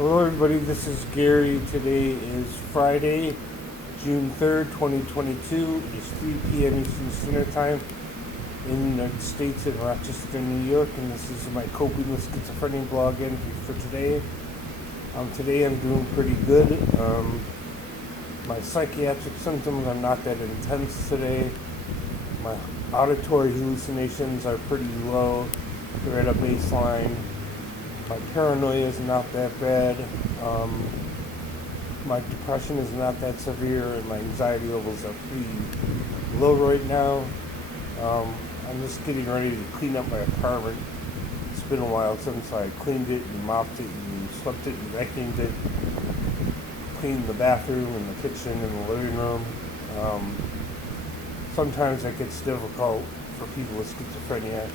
Hello, everybody. This is Gary. Today is Friday, June 3rd, 2022. It's 3 p.m. Eastern Standard Time in the United States in Rochester, New York. And this is my Coping with Schizophrenia blog entry for today. Today I'm doing pretty good. My psychiatric symptoms are not that intense today. My auditory hallucinations are pretty low. They're at a baseline. My paranoia is not that bad. My depression is not that severe, and my anxiety levels are pretty low right now. I'm just getting ready to clean up my apartment. It's been a while since I cleaned it and mopped it and swept it and vacuumed it. Cleaned the bathroom and the kitchen and the living room. Sometimes it gets difficult for people with schizophrenia.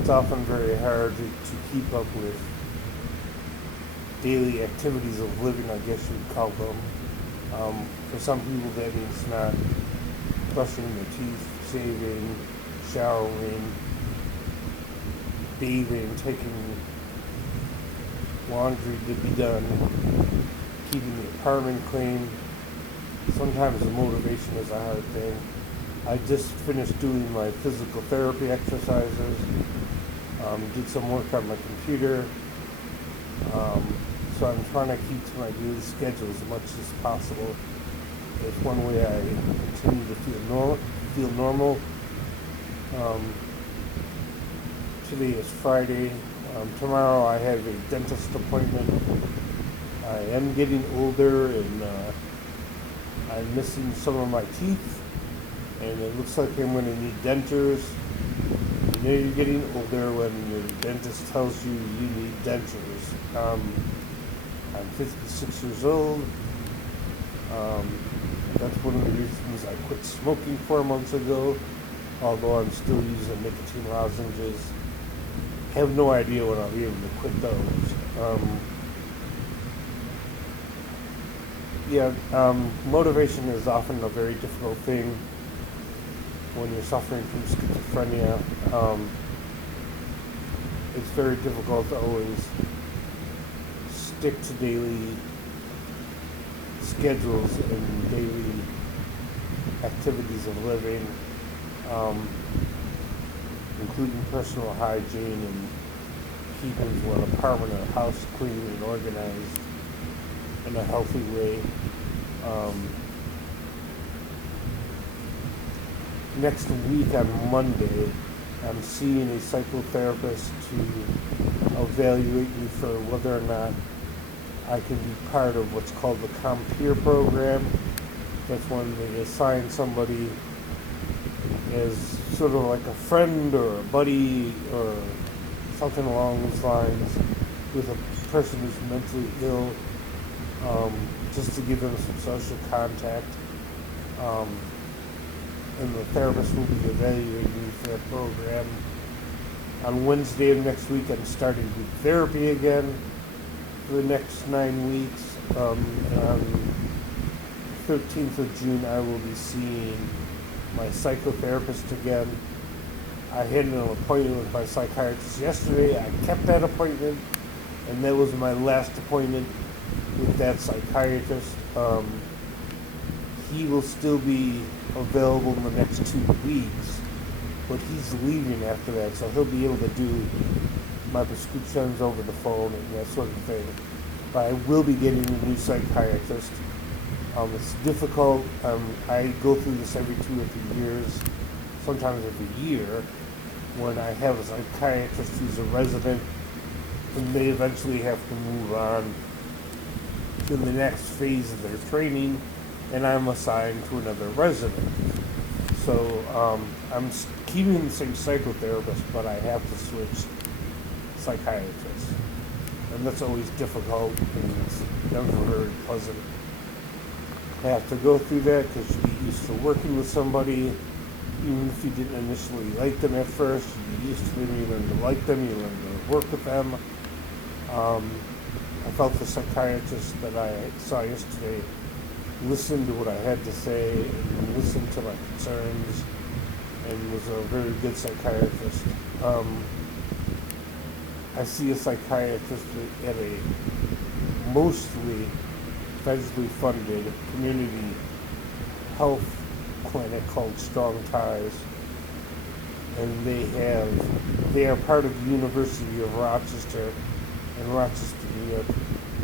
It's often very hard to keep up with daily activities of living, I guess you'd call them. For some people that means not brushing their teeth, shaving, showering, bathing, taking laundry to be done, keeping the apartment clean. Sometimes the motivation is a hard thing. I just finished doing my physical therapy exercises, did some work on my computer, so I'm trying to keep to my daily schedule as much as possible. It's one way I continue to feel normal. Today is Friday. Tomorrow I have a dentist appointment. I am getting older and I'm missing some of my teeth, and it looks like I'm going to need dentures. You know you're getting older when your dentist tells you you need dentures. I'm 56 years old. That's one of the reasons I quit smoking 4 months ago, although I'm still using nicotine lozenges. Have no idea when I'll be able to quit those. Motivation is often a very difficult thing when you're suffering from schizophrenia. It's very difficult to always stick to daily schedules and daily activities of living, including personal hygiene and keeping one apartment or house clean and organized in a healthy way. Next week on Monday, I'm seeing a psychotherapist to evaluate me for whether or not I can be part of what's called the Compeer program. That's when they assign somebody as sort of like a friend or a buddy or something along those lines with a person who's mentally ill, just to give them some social contact. And the therapist will be evaluating me for that program. On Wednesday of next week, I'm starting group therapy again for the next 9 weeks. And on the 13th of June, I will be seeing my psychotherapist again. I had an appointment with my psychiatrist yesterday. I kept that appointment, and that was my last appointment with that psychiatrist. He will still be available in the next 2 weeks, but he's leaving after that, so he'll be able to do my prescriptions over the phone and that sort of thing. But I will be getting a new psychiatrist. It's difficult. I go through this every 2 or 3 years, sometimes every year, when I have a psychiatrist who's a resident, and they eventually have to move on to the next phase of their training, and I'm assigned to another resident. So I'm keeping the same psychotherapist, but I have to switch psychiatrists. And that's always difficult, and it's never very pleasant. I have to go through that because you get used to working with somebody. Even if you didn't initially like them at first, you get used to them, you learn to like them, you learn to work with them. I felt the psychiatrist that I saw yesterday listened to what I had to say and listened to my concerns and was a very good psychiatrist. I see a psychiatrist at a mostly federally funded community health clinic called Strong Ties, and they are part of the University of Rochester in Rochester, New York.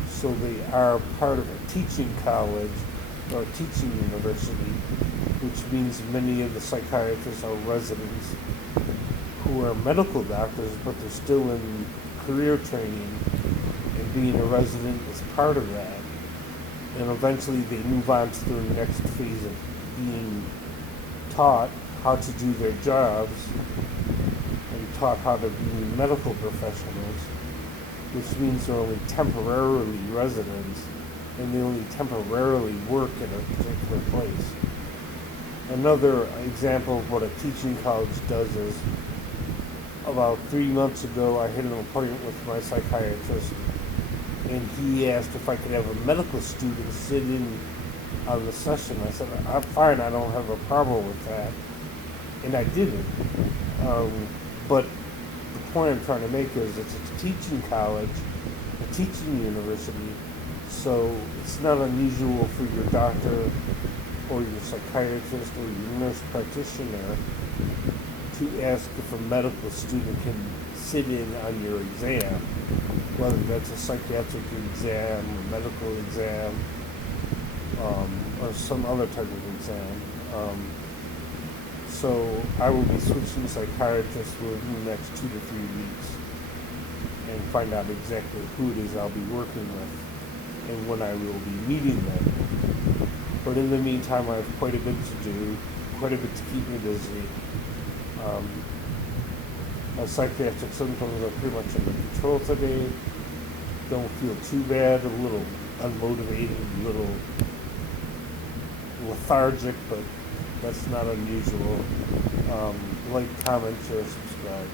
So they are part of a teaching college or a teaching university, which means many of the psychiatrists are residents who are medical doctors, but they're still in career training, and being a resident is part of that. And eventually they move on to the next phase of being taught how to do their jobs and taught how to be medical professionals, which means they're only temporarily residents and they only temporarily work in a particular place. Another example of what a teaching college does is about 3 months ago I had an appointment with my psychiatrist, and he asked if I could have a medical student sit in on the session. I said, I'm fine, I don't have a problem with that. And I didn't. But the point I'm trying to make is it's a teaching college, a teaching university, so it's not unusual for your doctor or your psychiatrist or your nurse practitioner to ask if a medical student can sit in on your exam, whether that's a psychiatric exam or medical exam, or some other type of exam. So I will be switching psychiatrists within the next 2 to 3 weeks and find out exactly who it is I'll be working with and when I will be meeting them. But in the meantime, I have quite a bit to do, quite a bit to keep me busy. My psychiatric symptoms are pretty much under control today. Don't feel too bad, a little unmotivated, a little lethargic, but that's not unusual. Like, comment, share, subscribe.